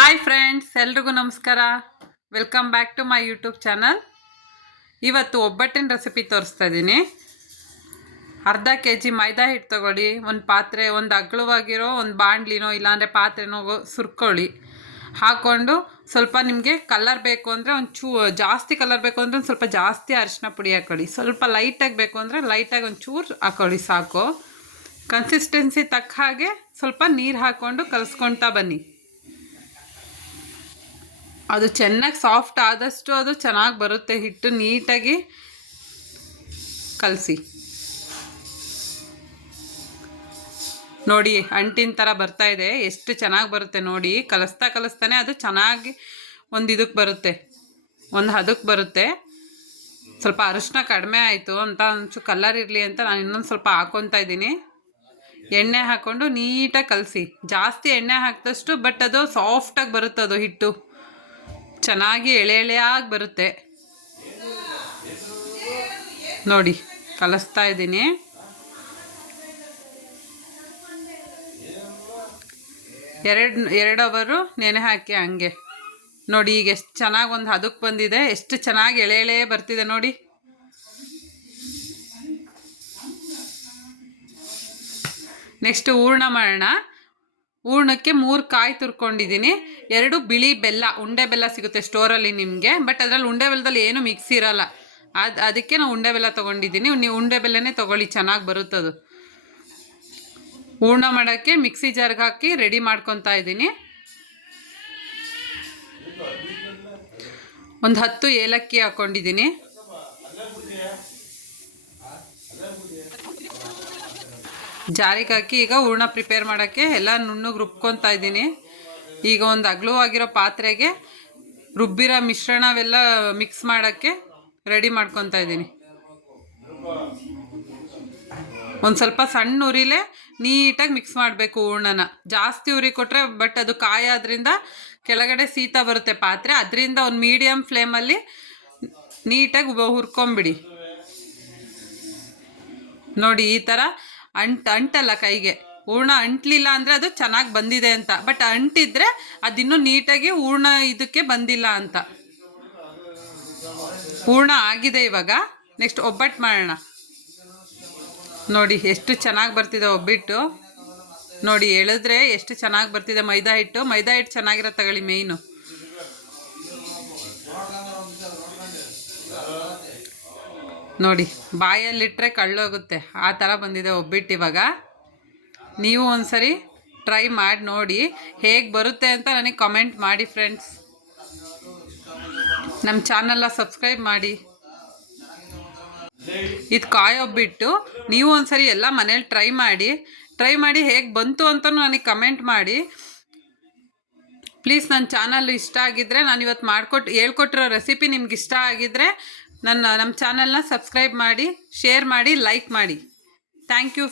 Hi friends ಎಲ್ರಿಗೂ ನಮಸ್ಕಾರ. Welcome back to my YouTube channel ಇವತ್ತು ಒಬ್ಬಟ್ಟಿನ ರೆಸಿಪಿ ತೋರಿಸ್ತಾ ಇದ್ದೀನಿ. ಅರ್ಧ ಕೆ ಜಿ ಮೈದಾ ಹಿಟ್ಟು ತೊಗೊಳ್ಳಿ. ಒಂದು ಪಾತ್ರೆ, ಒಂದು ಅಗಲವಾಗಿರೋ ಒಂದು ಬಾಣಲಿನೋ, ಇಲ್ಲಾಂದರೆ ಪಾತ್ರೆನೋ ಸುರ್ಕೊಳ್ಳಿ. ಹಾಕ್ಕೊಂಡು ಸ್ವಲ್ಪ ನಿಮಗೆ ಕಲರ್ ಬೇಕು ಅಂದರೆ ಒಂದು ಚೂ ಜಾಸ್ತಿ ಕಲರ್ ಬೇಕು ಅಂದರೆ ಒಂದು ಸ್ವಲ್ಪ ಜಾಸ್ತಿ ಅರಿಶಿನ ಪುಡಿ ಹಾಕೊಳ್ಳಿ. ಸ್ವಲ್ಪ ಲೈಟಾಗಿ ಬೇಕು ಅಂದರೆ ಲೈಟಾಗಿ ಒಂದು ಚೂರು ಹಾಕೊಳ್ಳಿ ಸಾಕು. ಕನ್ಸಿಸ್ಟೆನ್ಸಿ ತಕ್ಕ ಹಾಗೆ ಸ್ವಲ್ಪ ನೀರು ಹಾಕ್ಕೊಂಡು ಕಲಸ್ಕೊತಾ ಬನ್ನಿ. ಅದು ಚೆನ್ನಾಗಿ ಸಾಫ್ಟ್ ಆದಷ್ಟು ಅದು ಚೆನ್ನಾಗಿ ಬರುತ್ತೆ. ಹಿಟ್ಟು ನೀಟಾಗಿ ಕಲಸಿ. ನೋಡಿ, ಅಂಟಿನ ಥರ ಬರ್ತಾ ಇದೆ. ಎಷ್ಟು ಚೆನ್ನಾಗಿ ಬರುತ್ತೆ ನೋಡಿ. ಕಲಿಸ್ತಾ ಕಲಿಸ್ತಾನೆ ಅದು ಚೆನ್ನಾಗಿ ಒಂದು ಇದಕ್ಕೆ ಬರುತ್ತೆ. ಒಂದು ಹದಕ್ಕೆ ಬರುತ್ತೆ. ಸ್ವಲ್ಪ ಅರಿಶಿನ ಕಡಿಮೆ ಆಯಿತು ಅಂತ ಒಂಚೂರು ಕಲರ್ ಇರಲಿ ಅಂತ ನಾನು ಇನ್ನೊಂದು ಸ್ವಲ್ಪ ಹಾಕ್ಕೊತಾ ಇದ್ದೀನಿ. ಎಣ್ಣೆ ಹಾಕ್ಕೊಂಡು ನೀಟಾಗಿ ಕಲಸಿ. ಜಾಸ್ತಿ ಎಣ್ಣೆ ಹಾಕಿದಷ್ಟು ಬಟ್ ಅದು ಸಾಫ್ಟಾಗಿ ಬರುತ್ತೆ ಅದು ಹಿಟ್ಟು. ಚೆನ್ನಾಗಿ ಎಳೆ ಎಳೆಯಾಗಿ ಬರುತ್ತೆ. ನೋಡಿ, ಕಲಿಸ್ತಾ ಇದ್ದೀನಿ. ಎರಡು ಎರಡು ಅವರು ನೆನೆ ಹಾಕಿ ಹಂಗೆ. ನೋಡಿ, ಈಗ ಎಷ್ಟು ಚೆನ್ನಾಗಿ ಒಂದು ಹದಕ್ಕೆ ಬಂದಿದೆ. ಎಷ್ಟು ಚೆನ್ನಾಗಿ ಎಳೆ ಎಳೆ ಬರ್ತಿದೆ ನೋಡಿ. ನೆಕ್ಸ್ಟ್ ಹೂರ್ಣ ಮಾಡೋಣ. ಹೂರ್ಣಕ್ಕೆ ಮೂರು ಕಾಯಿ ತುರ್ಕೊಂಡಿದ್ದೀನಿ. ಎರಡು ಬಿಳಿ ಬೆಲ್ಲ, ಉಂಡೆ ಬೆಲ್ಲ ಸಿಗುತ್ತೆ ಸ್ಟೋರಲ್ಲಿ ನಿಮಗೆ ಬಟ್ ಅದರಲ್ಲಿ ಉಂಡೆ ಬೆಲ್ಲದಲ್ಲಿ ಏನು ಮಿಕ್ಸ್ ಇರಲ್ಲ. ಅದು, ಅದಕ್ಕೆ ನಾವು ಉಂಡೆ ಬೆಲ್ಲ ತೊಗೊಂಡಿದ್ದೀನಿ. ನೀವು ಉಂಡೆ ಬೆಲ್ಲನೇ ತೊಗೊಳ್ಳಿ, ಚೆನ್ನಾಗಿ ಬರುತ್ತದು ಹೂರ್ಣ ಮಾಡೋಕ್ಕೆ ಮಿಕ್ಸಿ ಜಾರ್ಗೆ ಹಾಕಿ ರೆಡಿ ಮಾಡ್ಕೊತಾ ಇದ್ದೀನಿ. ಒಂದು ಹತ್ತು ಏಲಕ್ಕಿ ಹಾಕ್ಕೊಂಡಿದ್ದೀನಿ ಜಾರಿಗೆ ಹಾಕಿ ಈಗ ಹೂರ್ಣ ಪ್ರಿಪೇರ್ ಮಾಡೋಕ್ಕೆ ಎಲ್ಲ ನುಣ್ಣಗೆ ರುಬ್ಕೊತಾ ಇದ್ದೀನಿ. ಈಗ ಒಂದು ಅಗಲವಾಗಿರೋ ಪಾತ್ರೆಗೆ ರುಬ್ಬಿರೋ ಮಿಶ್ರಣವೆಲ್ಲ ಮಿಕ್ಸ್ ಮಾಡೋಕ್ಕೆ ರೆಡಿ ಮಾಡ್ಕೊತಾ ಇದ್ದೀನಿ. ಒಂದು ಸ್ವಲ್ಪ ಸಣ್ಣ ಉರಿಲೇ ನೀಟಾಗಿ ಮಿಕ್ಸ್ ಮಾಡಬೇಕು ಹೂರ್ಣನ. ಜಾಸ್ತಿ ಉರಿ ಕೊಟ್ಟರೆ ಬಟ್ ಅದು ಕಾಯಾದ್ರಿಂದ ಕೆಳಗಡೆ ಶೀತ ಬರುತ್ತೆ ಪಾತ್ರೆ. ಅದರಿಂದ ಒಂದು ಮೀಡಿಯಮ್ ಫ್ಲೇಮಲ್ಲಿ ನೀಟಾಗಿ ಹುರ್ಕೊಂಬಿಡಿ ನೋಡಿ ಈ ಥರ ಅಂಟ್, ಅಂಟಲ್ಲ ಕೈಗೆ. ಹೂರ್ಣ ಅಂಟ್ಲಿಲ್ಲ ಅಂದರೆ ಅದು ಚೆನ್ನಾಗಿ ಬಂದಿದೆ ಅಂತ. ಬಟ್ ಅಂಟಿದ್ರೆ ಅದಿನ್ನೂ ನೀಟಾಗಿ ಹೂರ್ಣ ಇದಕ್ಕೆ ಬಂದಿಲ್ಲ ಅಂತ. ಹೂರ್ಣ ಆಗಿದೆ ಇವಾಗ. ನೆಕ್ಸ್ಟ್ ಒಬ್ಬಟ್ಟು ಮಾಡೋಣ. ನೋಡಿ, ಎಷ್ಟು ಚೆನ್ನಾಗಿ ಬರ್ತಿದೆ ಒಬ್ಬಿಟ್ಟು. ನೋಡಿ, ಎಳೆದ್ರೆ ಎಷ್ಟು ಚೆನ್ನಾಗಿ ಬರ್ತಿದೆ ಮೈದಾ ಹಿಟ್ಟು. ಮೈದಾ ಹಿಟ್ಟು ಚೆನ್ನಾಗಿರೋ ತಗೊಳ್ಳಿ ಮೇಯ್ನು ನೋಡಿ ಬಾಯಲ್ಲಿಟ್ಟರೆ ಕಳ್ಳೋಗುತ್ತೆ. ಆ ಥರ ಬಂದಿದೆ ಒಬ್ಬಿಟ್ಟು ಇವಾಗ. ನೀವು ಒಂದ್ಸರಿ ಟ್ರೈ ಮಾಡಿ ನೋಡಿ, ಹೇಗೆ ಬರುತ್ತೆ ಅಂತ ನನಗೆ ಕಮೆಂಟ್ ಮಾಡಿ ಫ್ರೆಂಡ್ಸ್ ನಮ್ಮ ಚಾನಲ್ನ ಸಬ್ಸ್ಕ್ರೈಬ್ ಮಾಡಿ. ಇದು ಕಾಯೊಬ್ಬಿಟ್ಟು ನೀವು ಒಂದ್ಸರಿ ಎಲ್ಲ ಮನೇಲಿ ಟ್ರೈ ಮಾಡಿ ಟ್ರೈ ಮಾಡಿ ಹೇಗೆ ಬಂತು ಅಂತಲೂ ನನಗೆ ಕಮೆಂಟ್ ಮಾಡಿ. ಪ್ಲೀಸ್ ನನ್ನ ಚಾನಲ್ ಇಷ್ಟ ಆಗಿದ್ದರೆ ನಾನು ಇವತ್ತು ಮಾಡಿಕೊಟ್ಟು ಹೇಳ್ಕೊಟ್ಟಿರೋ ರೆಸಿಪಿ ನಿಮ್ಗೆ ಇಷ್ಟ ಆಗಿದ್ದರೆ ನನ್ನ ನಮ್ಮ ಚಾನಲ್ನ ಸಬ್ಸ್ಕ್ರೈಬ್ ಮಾಡಿ ಶೇರ್ ಮಾಡಿ ಲೈಕ್ ಮಾಡಿ. Thank you